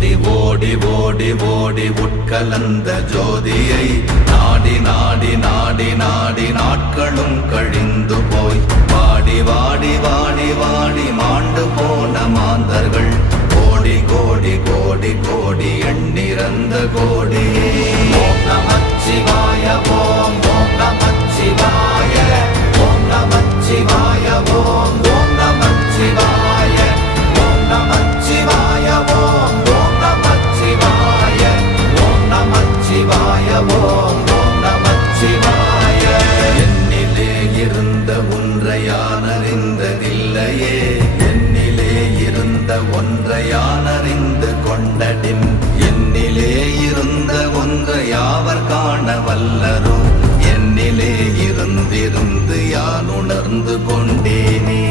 ஓடி ஓடி ஓடி ஓடி உட்கலந்த ஜோதியை நாடி நாடி நாடி நாடி நாட்களும் கழிந்து போய் வாடி வாடி வாடி வாடி மாண்டு போன மாந்தர்கள் கோடி கோடி கோடி கோடி எண்ணிறந்த கோடி. ஓம் நமச்சிவாய ஓம் ஓம் நமச்சிவாய ஓம் நமச்சிவாய ஓம் ஓம் நமச்சிவாய ஓம் நமச்சிவாய ஓம் ஓம் நமச்சிவாய ஓம் நமச்சிவாய ஓம் ஓம் நமச்சிவாய. என்னிலே இருந்த ஒன்றை யான் அறிந்ததில்லையே, என்னிலே இருந்த ஒன்றை யான் அறிந்து கொண்டடின், என்னிலே இருந்த ஒன்றை யாவர் காண வல்லரோ, என்னிலே இருந்திருந்து யான் உணர்ந்து கொண்டேனே.